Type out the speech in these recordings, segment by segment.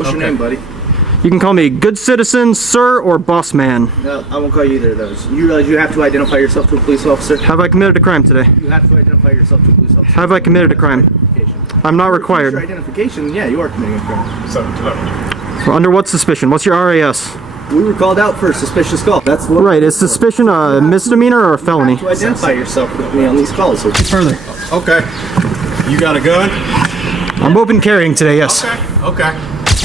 What's your name, buddy? You can call me good citizen, sir, or boss man. No, I won't call you either of those. You realize you have to identify yourself to a police officer? Have I committed a crime today? You have to identify yourself to a police officer. Have I committed a crime? I'm not required. For identification, yeah, you are committing a crime. Under what suspicion? What's your RAS? We were called out for a suspicious call. That's what. Right, is suspicion a misdemeanor or a felony? You have to identify yourself with me on these calls. Further. Okay. You got a gun? I'm open carrying today, yes. Okay.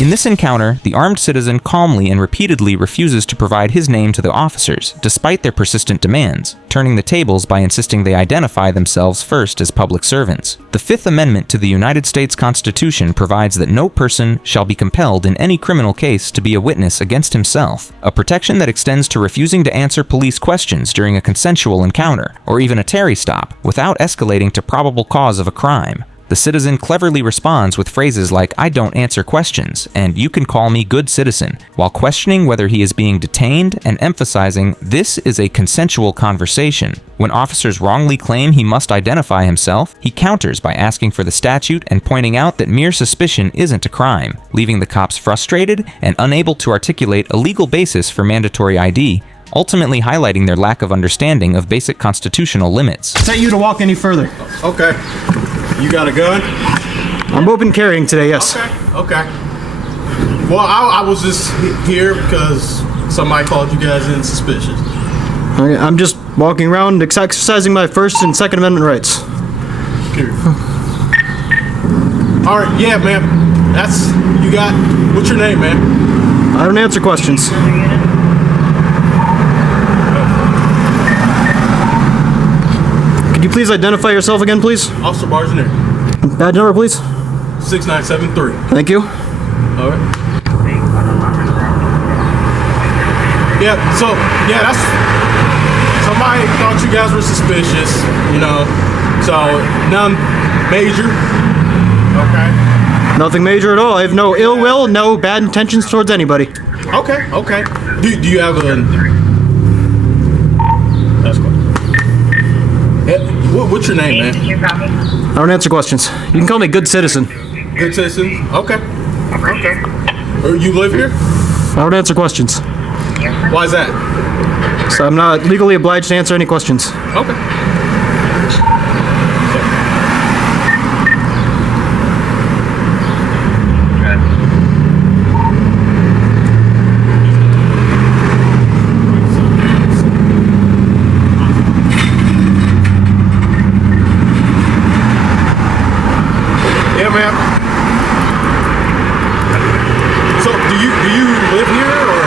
In this encounter, the armed citizen calmly and repeatedly refuses to provide his name to the officers, despite their persistent demands, turning the tables by insisting they identify themselves first as public servants. The Fifth Amendment to the United States Constitution provides that no person shall be compelled in any criminal case to be a witness against himself, a protection that extends to refusing to answer police questions during a consensual encounter, or even a Terry stop, without escalating to probable cause of a crime. The citizen cleverly responds with phrases like, "I don't answer questions," and "you can call me good citizen," while questioning whether he is being detained and emphasizing this is a consensual conversation. When officers wrongly claim he must identify himself, he counters by asking for the statute and pointing out that mere suspicion isn't a crime, leaving the cops frustrated and unable to articulate a legal basis for mandatory ID, ultimately highlighting their lack of understanding of basic constitutional limits. Set you to walk any further. Okay. You got a gun? I'm open carrying today, yes. Okay. Well, I was just here because somebody called you guys in suspicious. Okay, I'm just walking around exercising my First and Second Amendment rights. All right, yeah, man. You got, what's your name, man? I don't answer questions. Could you please identify yourself again, please? Officer Bargener. Badge number, please. 6973. Thank you. All right. That's somebody thought you guys were suspicious, so none major. Okay. Nothing major at all. I have no ill will, no bad intentions towards anybody. Okay. Do you have a... That's cool. What's your name, man? I don't answer questions. You can call me good citizen. Good citizen? Okay. You live here? I don't answer questions. Why is that? So I'm not legally obliged to answer any questions. Okay. Yeah, ma'am. So, do you live here, or?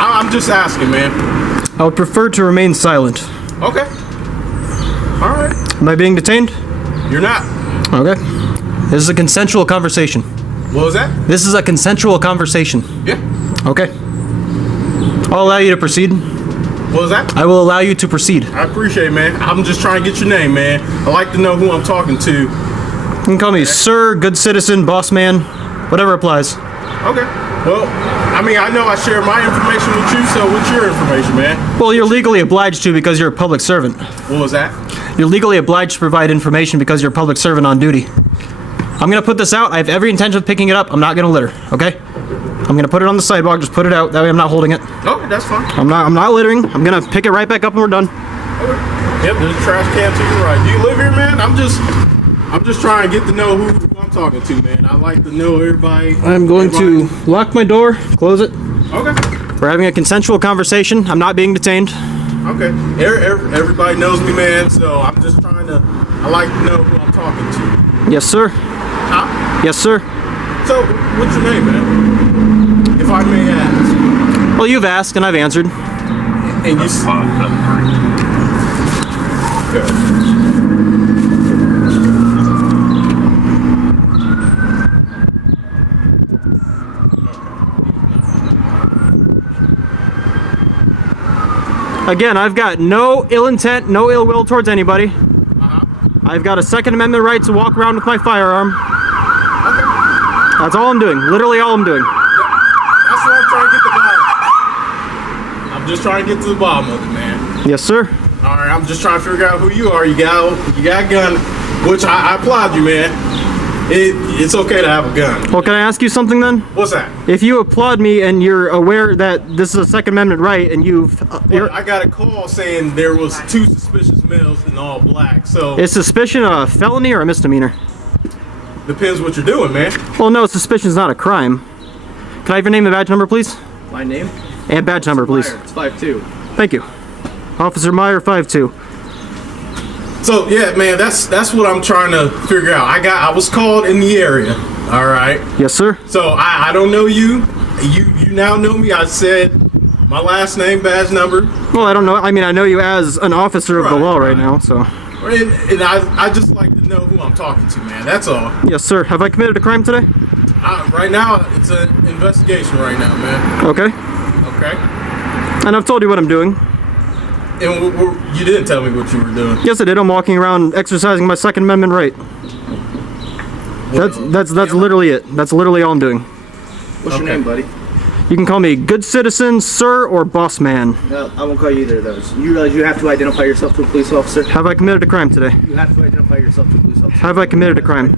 I'm just asking, man. I would prefer to remain silent. Okay. All right. Am I being detained? You're not. Okay. This is a consensual conversation. What was that? This is a consensual conversation. Yeah. Okay. I'll allow you to proceed. What was that? I will allow you to proceed. I appreciate it, man. I'm just trying to get your name, man. I like to know who I'm talking to. You can call me sir, good citizen, boss man, whatever applies. Okay. Well, I know I share my information with you, so what's your information, man? Well, you're legally obliged to because you're a public servant. What was that? You're legally obliged to provide information because you're a public servant on duty. I'm going to put this out. I have every intention of picking it up. I'm not going to litter, okay? I'm going to put it on the sidewalk. Just put it out. That way I'm not holding it. Okay, that's fine. I'm not littering. I'm going to pick it right back up when we're done. Okay. Yep, there's a trash can to your right. Do you live here, man? I'm just trying to get to know who I'm talking to, man. I like to know everybody. I'm going to lock my door, close it. Okay. We're having a consensual conversation. I'm not being detained. Okay. Everybody knows me, man, so I like to know who I'm talking to. Yes, sir. Huh? Yes, sir. So, what's your name, man? If I may ask. Well, you've asked and I've answered. And you... Okay. Again, I've got no ill intent, no ill will towards anybody. I've got a Second Amendment right to walk around with my firearm. Okay. That's all I'm doing. Literally all I'm doing. That's what I'm trying to get to the bottom. I'm just trying to get to the bottom of it, man. Yes, sir. All right, I'm just trying to figure out who you are. You got a gun, which I applaud you, man. It's okay to have a gun. Well, can I ask you something then? What's that? If you applaud me and you're aware that this is a Second Amendment right, and I got a call saying there was 2 suspicious males in all black. So is suspicion a felony or a misdemeanor? depends what you're doing, man. Well, no, suspicion is not a crime. Can I have your name and badge number, please? My name? And badge number, please. Meyer. It's 5'2". Thank you. Officer Meyer, 5'2". So yeah, man, that's what I'm trying to figure out. I was called in the area. All right. Yes, sir. So I don't know you. You now know me. I said my last name, badge number. Well, I don't know. I mean, I know you as an officer of the law right now, so. And I just like to know who I'm talking to, man. That's all. Yes, sir. Have I committed a crime today? Right now, it's an investigation right now, man. Okay. Okay. And I've told you what I'm doing. And you didn't tell me what you were doing. Yes, I did. I'm walking around exercising my Second Amendment right. That's literally it. That's literally all I'm doing. What's your name, buddy? You can call me good citizen, sir, or boss man. No, I won't call you either of those. You realize you have to identify yourself to a police officer? Have I committed a crime today? You have to identify yourself to a police officer. Have I committed a crime?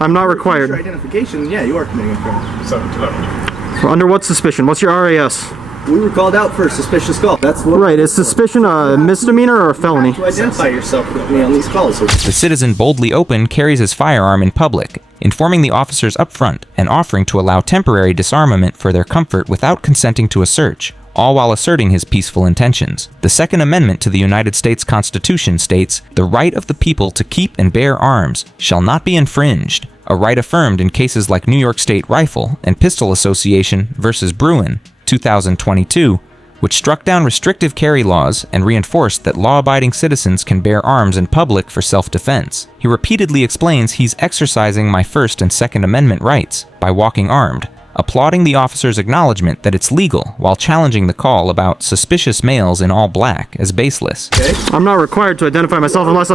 I'm not Your required. identification, yeah, you are committing a crime. Under what suspicion? What's your RAS? We were called out for a suspicious call. That's what. Right, is suspicion a misdemeanor or a felony? To identify yourself with me on these calls. The citizen boldly open carries his firearm in public, informing the officers up front and offering to allow temporary disarmament for their comfort without consenting to a search, all while asserting his peaceful intentions. The Second Amendment to the United States Constitution states, "The right of the people to keep and bear arms shall not be infringed," a right affirmed in cases like New York State Rifle and Pistol Association versus Bruin, 2022, which struck down restrictive carry laws and reinforced that law-abiding citizens can bear arms in public for self-defense. He repeatedly explains he's exercising my First and Second Amendment rights by walking armed, applauding the officer's acknowledgement that it's legal while challenging the call about suspicious males in all black as baseless. Okay? I'm not required to identify myself unless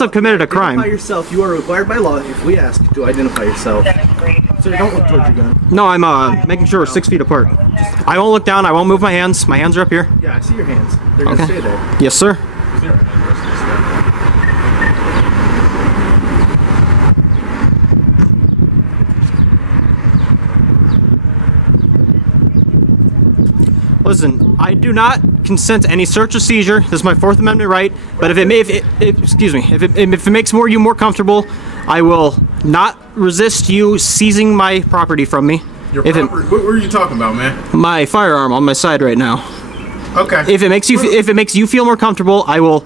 I've committed a crime. Identify yourself. You are required by law if we ask to identify yourself. So don't look towards your gun. No, I'm making sure we're 6 feet apart. I won't look down. I won't move my hands. My hands are up here. Yeah, I see your hands. They're gonna stay there. Yes, sir. Listen, I do not consent to any search or seizure. This is my Fourth Amendment right. But if it makes you more comfortable, I will not resist you seizing my property from me. Your property? What were you talking about, man? My firearm on my side right now. Okay. If it makes you feel more comfortable, I'm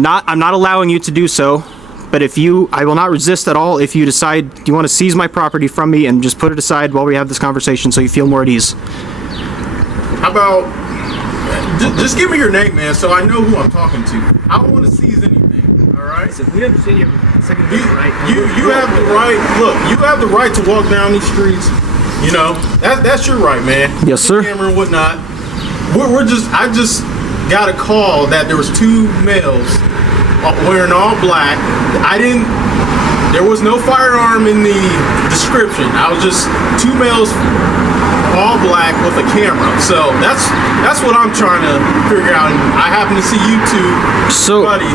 not allowing you to do so. But I will not resist at all if you decide you want to seize my property from me and just put it aside while we have this conversation so you feel more at ease. How about just give me your name, man, so I know who I'm talking to. I don't want to seize anything. All right. So we understand you have a Second Amendment right. You have the right. Look, you have the right to walk down these streets. You know that's your right, man. Yes, sir. Camera and whatnot. I just got a call that there was 2 males wearing all black. There was no firearm in the description. I was just 2 males, all black with a camera. So that's what I'm trying to figure out. And I happen to see you 2, So, buddy.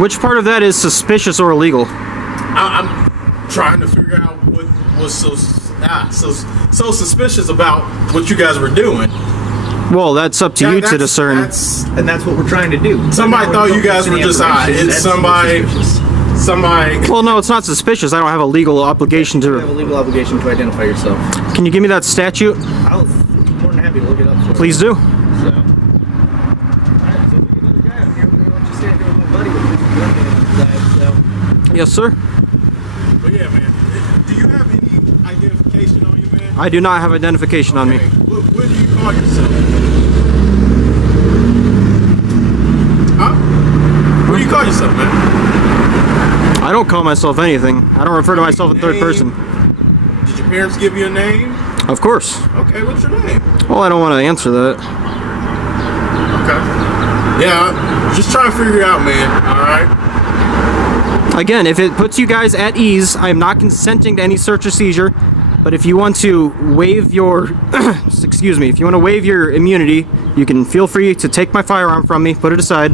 Which part of that is suspicious or illegal? I'm trying to figure out what was so suspicious about what you guys were doing. Well, that's up to you to discern. And that's what we're trying to do. Somebody thought you guys were just it's somebody. Well, no, it's not suspicious. I don't have a legal obligation You have a to. legal obligation to identify yourself. Can you give me that statute? I'll be more than happy to look it up for you. Please do. So. Alright, so we got another guy up here. We're gonna let you stand here with my buddy with his gun on his side, so. Yes, sir. But yeah, man. Do you have any identification on you, man? I do not have identification on me. Okay, what do you call yourself? Huh? What do you call yourself, man? I don't call myself anything. I don't refer to myself in third person. Did your parents give you a name? Of course. Okay, what's your name? Well, I don't want to answer that. Okay. Yeah, just trying to figure it out, man. Alright? Again, if it puts you guys at ease, I am not consenting to any search or seizure. But if you want to waive your, if you want to waive your immunity, you can feel free to take my firearm from me, put it aside.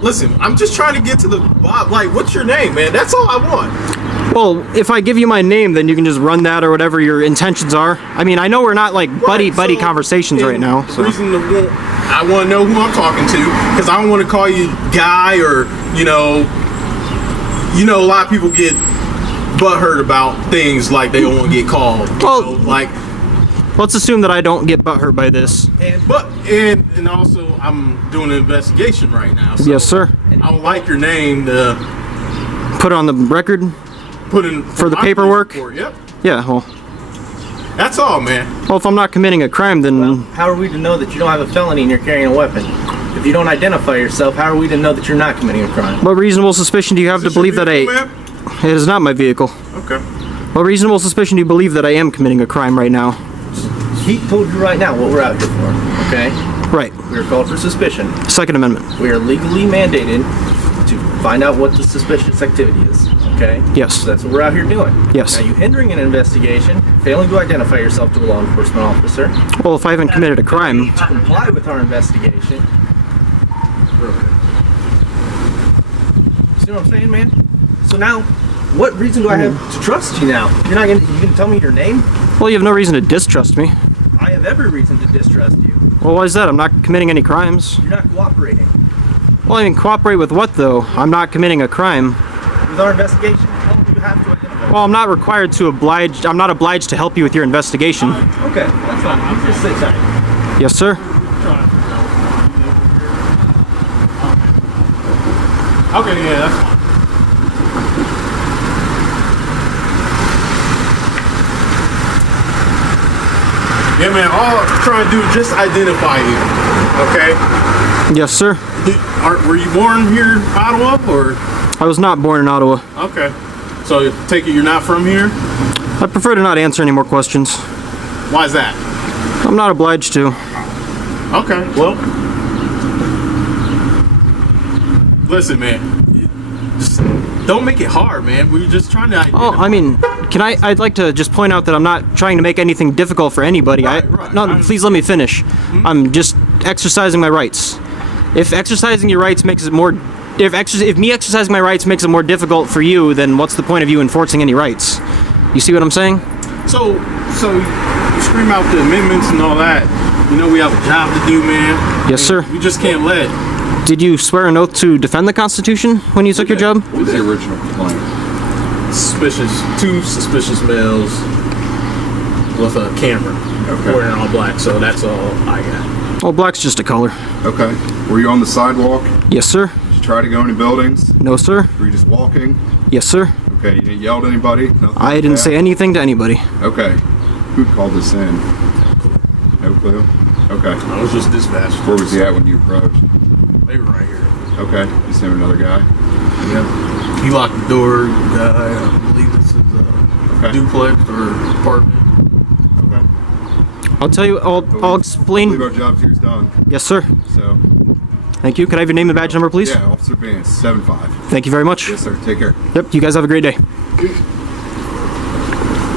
Listen, I'm just trying to get to the bottom. Like, what's your name, man? That's all I want. Well, if I give you my name, then you can just run that or whatever your intentions are. I mean, I know we're not like buddy So, conversations right now. The So. reason I want to know who I'm talking to, because I don't want to call you guy or, a lot of people get butthurt about things like they don't want to get called. Well, Like, let's assume that I don't get butthurt by this. and also I'm doing an investigation right now. So Yes, sir. I would like your name to Put it on the record. put in For the my paperwork? report. Yep. Yeah, well, That's all, man. if I'm not committing a crime, then How are we to know that you don't have a felony and you're carrying a weapon? If you don't identify yourself, how are we to know that you're not committing a crime? what reasonable suspicion do you have Is to believe your that vehicle, I... man? It is not my vehicle. Okay. What reasonable suspicion do you believe that I am committing a crime right now? He told you right now what we're out here for, okay? Right. We are called for suspicion. Second Amendment. We are legally mandated to find out what the suspicious activity is, okay? Yes. So that's what we're out here doing. Yes. Now, you hindering an investigation, failing to identify yourself to a law enforcement officer, Well, if I haven't committed a crime... to comply with our investigation. See what I'm saying, man? So now, what reason do I have to trust you now? You gonna tell me your name? Well, you have no reason to distrust me. I have every reason to distrust you. Well, why is that? I'm not committing any crimes. You're not cooperating Well, I mean, cooperate with what, though? I'm not committing a crime. with our investigation. Tell me you have to identify. Well, I'm not required to oblige... I'm not obliged to help you with your investigation. Okay, that's fine. You just sit tight. Yes, sir. Okay, yeah, that's fine. Yeah, man, all I'm trying to do is just identify you, okay? Yes, sir. Were you born here in Ottawa, or? I was not born in Ottawa. Okay. So, take it you're not from here? I prefer to not answer any more questions. Why is that? I'm not obliged to. Okay, well. Listen, man. Just don't make it hard, man. We're just trying to identify. Oh, I mean, I'd like to just point out that I'm not trying to make anything difficult for anybody. Right. No, please let me finish. I'm just exercising my rights. If exercising your rights makes it more... If me exercising my rights makes it more difficult for you, then what's the point of you enforcing any rights? You see what I'm saying? So you scream out the amendments and all that. You know we have a job to do, man. Yes, sir. We just can't let. Did you swear an oath to defend the Constitution when you took your job? What was the original complaint? Two suspicious males with a camera. Okay. Wearing all black, so that's all I got. Well, black's just a color. Okay. Were you on the sidewalk? Yes, sir. Did you try to go into buildings? No, sir. Were you just walking? Yes, sir. Okay. You didn't yell at anybody? Nothing I like didn't that? say anything to anybody. Okay. Who called this in? No clue? Okay. I was just dispatched. Where was he at when you approached? They were right here. Okay. Just him and another guy? Yeah. He locked the door. I believe this is a Okay. duplex or apartment. Okay. I'll tell you, I'll I believe explain. our job here's done. Yes, sir. So, Thank you. Could I have your name and badge number, please? yeah, Officer Vance, 7-5. Thank you very much. Yes, sir. Take care. Yep, you guys have a great day.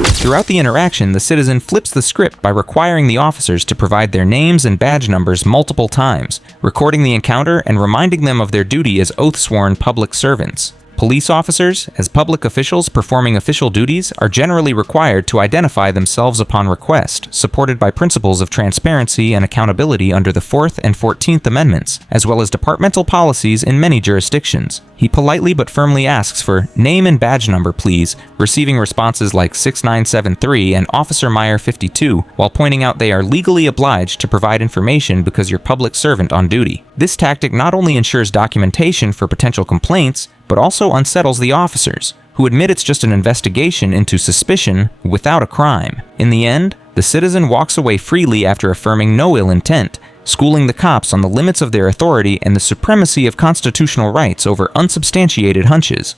Throughout the interaction, the citizen flips the script by requiring the officers to provide their names and badge numbers multiple times, recording the encounter and reminding them of their duty as oath-sworn public servants. Police officers, as public officials performing official duties, are generally required to identify themselves upon request, supported by principles of transparency and accountability under the 4th and 14th Amendments, as well as departmental policies in many jurisdictions. He politely but firmly asks for name and badge number, please, receiving responses like 6973 and Officer Meyer 52, while pointing out they are legally obliged to provide information because you're public servant on duty. This tactic not only ensures documentation for potential complaints, but also unsettles the officers, who admit it's just an investigation into suspicion without a crime. In the end, the citizen walks away freely after affirming no ill intent, schooling the cops on the limits of their authority and the supremacy of constitutional rights over unsubstantiated hunches.